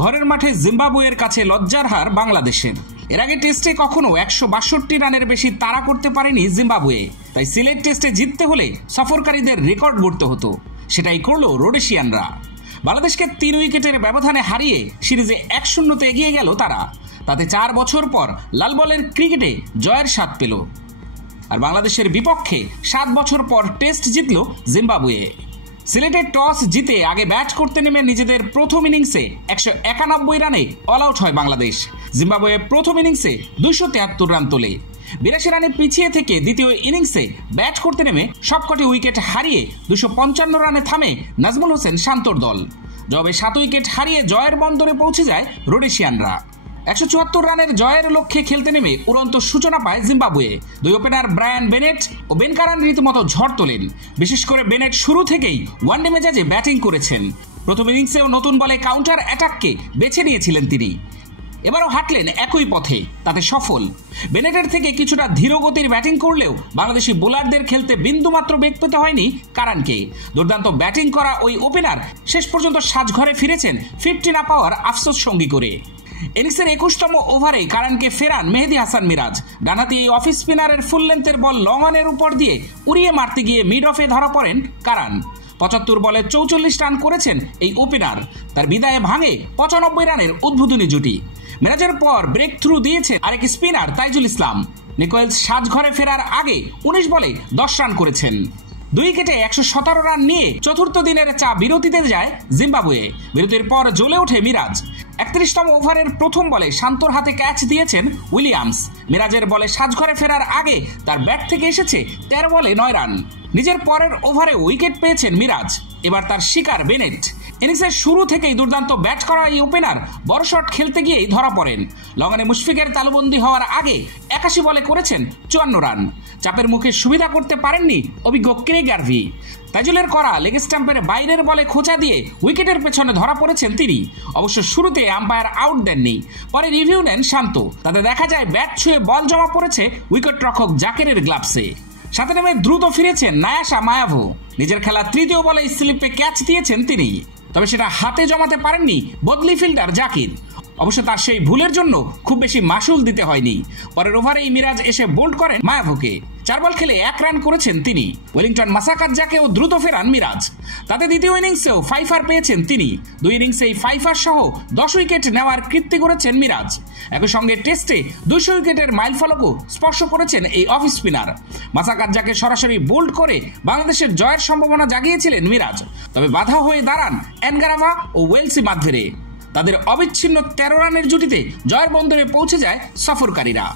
ঘরের মাঠে জিম্বাবুয়ের কাছে লজ্জার হার বাংলাদেশের। এর আগে টেস্টে কখনো 162 রানের বেশি তাড়া করতে পারেনি জিম্বাবুয়ে। তাই সিলেট টেস্টে জিততে হলে সফরকারীদের রেকর্ড গড়তে হতো। সেটাই করল রোডেশিয়ানরা। বাংলাদেশকে 3 উইকেটের ব্যবধানে হারিয়ে সিরিজে 1-0 এগিয়ে গেল তারা। তাতে 4 বছর পর লাল বলের ক্রিকেটে জয়ের স্বাদ পেল। আর বাংলাদেশের বিপক্ষে 7 বছর পর টেস্ট জিতল জিম্বাবুয়ে। সিলেটে টস জিতে আগে ব্যাট করতে নেমে নিজেদের প্রথম ইনিংসে 191 রানে অল আউট হয় বাংলাদেশ। জিম্বাবুয়ে প্রথম ইনিংসে 273 রান তোলে। 82 রানে পিছিয়ে থেকে দ্বিতীয় ইনিংসে ব্যাট করতে নেমে সবকটি উইকেট হারিয়ে 255 রানে থামে নাজমুল হোসেন শান্তর দল। জবাবে 7 উইকেট হারিয়ে জয়ের বন্দরে পৌঁছে যায় রোডেশিয়ানরা। 174 রানের জয়ের লক্ষ্যে খেলতে নেমে উড়ন্ত সূচনা পায় জিম্বাবুয়ে। 2 ওপেনার ব্রায়ান বেনেট ও বেন কারান রীতিমতো ঝড় তোলেন। বিশেষ করে বেনেট শুরু থেকেই ওয়ানডে মেজাজে ব্যাটিং করেছেন। প্রথম ইনিংসেও নতুন বলে কাউন্টার অ্যাটাককে বেছে নিয়েছিলেন তিনি। এবারও হাঁটলেন একই পথে, তাতে সফল। বেনেটের থেকে কিছুটা ধীরগতির ব্যাটিং করলেও বাংলাদেশি বোলারদের খেলতে বিন্দুমাত্র বেগ পেতে হয়নি কারানকে। দুর্দান্ত ব্যাটিং করা ওই ওপেনার শেষ পর্যন্ত সাজঘরে ফিরেছেন 50 না পাওয়ার আফসোস সঙ্গী করে। ইনিংসের 21তম ওভারে কারানকে ফেরান মেহেদী হাসান মিরাজ। ডানহাতি এই অফ স্পিনারের ফুল লেন্থের বল লং অনের উপর দিয়ে উড়িয়ে মারতে গিয়ে মিড অফে ধরা পড়েন কারান। 75 বলে 44 রান করেছেন এই ওপেনার। তার বিদায়ে ভাঙে 95 রানের উদ্বোধনী জুটি। মিরাজের পর ব্রেক থ্রু দিয়েছেন আরেক স্পিনার তাইজুল ইসলাম। নিকোয়েলস সাজঘরে ফেরার আগে 19 বলে 10 রান করেছেন। 2 উইকেটে 117 রান নিয়ে চতুর্থ দিনের চা বিরতিতে যায় জিম্বাবুয়ে। বিরতির পর জ্বলে ওঠে মিরাজ। 31তম ওভারের প্রথম বলে শান্তর হাতে ক্যাচ দিয়েছেন উইলিয়ামস। মিরাজের বলে সাজঘরে ফেরার আগে তার ব্যাট থেকে এসেছে 13 বলে 9 রান। নিজের পরের ওভারে উইকেট পেয়েছেন মিরাজ। এবার তার শিকার বেনেট। ইনিংসের শুরু থেকেই দুর্দান্ত ব্যাট করা এই ওপেনার বড় শট খেলতে গিয়েই ধরা পড়েন। লঙ্গনে মুশফিকের তালুবন্দি হওয়ার আগে 81 বলে করেছেন 54 রান। চাপের মুখে সুবিধা করতে পারেননি অভিজ্ঞ ক্রেগ গারভি। তাইজুলের করা লেগ স্টাম্পের বাইরের বলে খোঁচা দিয়ে উইকেটের পেছনে ধরা পড়েছেন তিনি। অবশ্য শুরুতে আম্পায়ার আউট দেননি, পরে রিভিউ নেন শান্ত। তাতে দেখা যায় ব্যাট ছুঁয়ে বল জমা পড়েছে উইকেট রক্ষক জাকেরের গ্লাভসে। সাথে নেমে দ্রুত ফিরেছেন নায়াশা মায়াভো। নিজের খেলা তৃতীয় বলে স্লিপে ক্যাচ দিয়েছেন তিনি, তবে সেটা হাতে জমাতে পারেননি বদলি ফিল্ডার জাকির। অবশ্য তার সেই ভুলের জন্য খুব বেশি মাসুল দিতে হয়নি। পরের ওভারেই মিরাজ এসে বোল্ড করেন মায়াভোকে। 4 বল খেলে 1 রান করেছেন তিনি। ওয়েলিংটন মাসাকাজ্জাকেও দ্রুত ফেরান মিরাজ। তাতে দ্বিতীয় ইনিংসেও 5 পেয়েছেন তিনি। 2 ইনিংসেই 5 সহ 10 উইকেট নেওয়ার কীর্তি করেছেন মিরাজ। একই সঙ্গে টেস্টে 200 উইকেটের মাইলফলকও স্পর্শ করেছেন এই অফ স্পিনার। মাসাকাজ্জাকে সরাসরি বোল্ড করে বাংলাদেশের জয়ের সম্ভাবনা জাগিয়েছিলেন মিরাজ। তবে বাধা হয়ে দাঁড়ান এনগারাভা ও ওয়েলসি মাধ্যরে। তাদের অবিচ্ছিন্ন 13 রানের জুটিতে জয়ের বন্দরে পৌঁছে যায় সফরকারীরা।